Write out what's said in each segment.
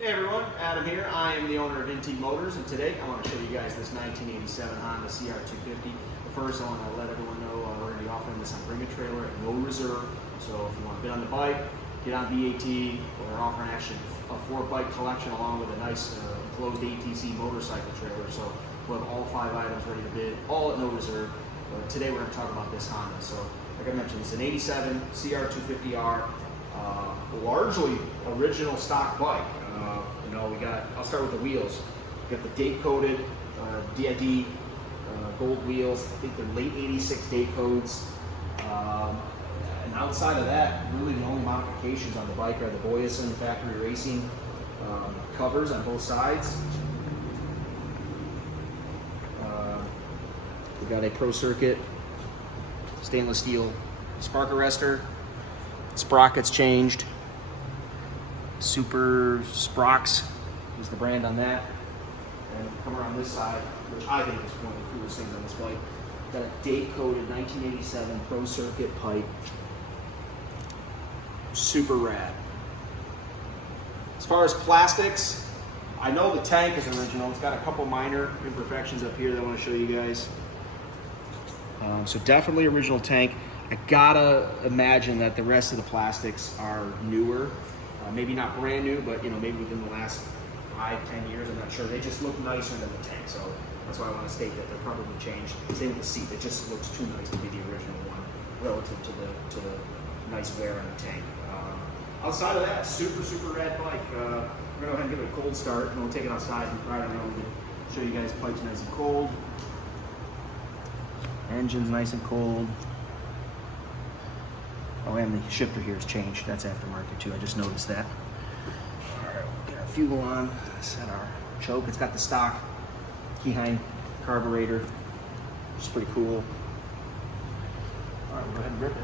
Hey everyone, Adam here. I am the owner of Vintique Motors, and today I want to show you guys this 1987 Honda CR250. But first, I want to let everyone know we're going to be offering this on Bring a Trailer at no reserve. So if you want to get on the bike, get on BAT, we're offering actually a 4-bike collection along with a nice enclosed ATC motorcycle trailer. So we'll have all 5 items ready to bid, all at no reserve. But today we're going to talk about this Honda. So like I mentioned, it's an 87 CR250R, largely original stock bike. I'll start with the wheels. We got the date coated DID gold wheels. I think they're late 86 date codes. And outside of that, really the only modifications on the bike are the Boyesen Factory Racing covers on both sides. We got a Pro Circuit stainless steel spark arrestor. Sprockets changed. Super Sprox is the brand on that. And come around this side, which I think is one of the coolest things on this bike. Got a date-coded 1987 Pro Circuit pipe. Super rad. As far as plastics, I know the tank is original. It's got a couple minor imperfections up here that I want to show you guys. So definitely original tank. I gotta imagine that the rest of the plastics are newer. Maybe not brand new, but maybe within the last 5-10 years, I'm not sure. They just look nicer than the tank, so that's why I want to state that they're probably changed. Same with the seat, it just looks too nice to be the original one relative to the nice wear on the tank. Outside of that, super rad bike. We're gonna go ahead and give it a cold start, and we'll take it outside and ride around and show you guys pipes nice and cold. Engine's nice and cold. Oh, and the shifter here has changed. That's aftermarket too. I just noticed that. All right, we'll get our fuel on. Set our choke. It's got the stock Keihin carburetor, which is pretty cool. All right, we'll go ahead and rip it.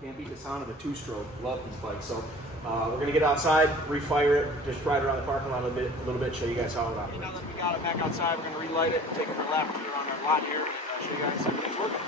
Can't beat the sound of a 2-stroke. Love these bikes. So we're gonna get outside, refire it, just ride around the parking lot a little bit, show you guys how it operates. Now that we got it back outside, we're gonna relight it, take it for a lap around our lot here, and show you guys how everything's working.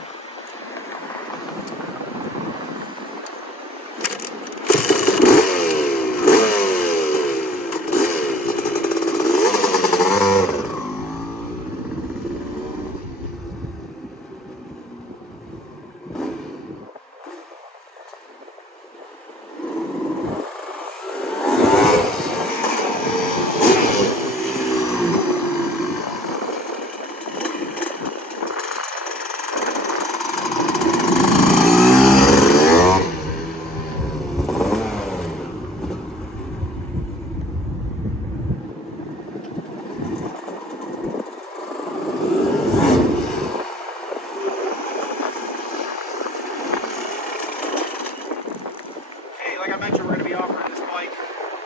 Like I mentioned, we're going to be offering this bike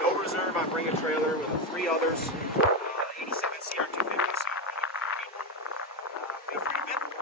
no reserve on Bring a Trailer with 3 others, 87 CR250, so feel free to bid.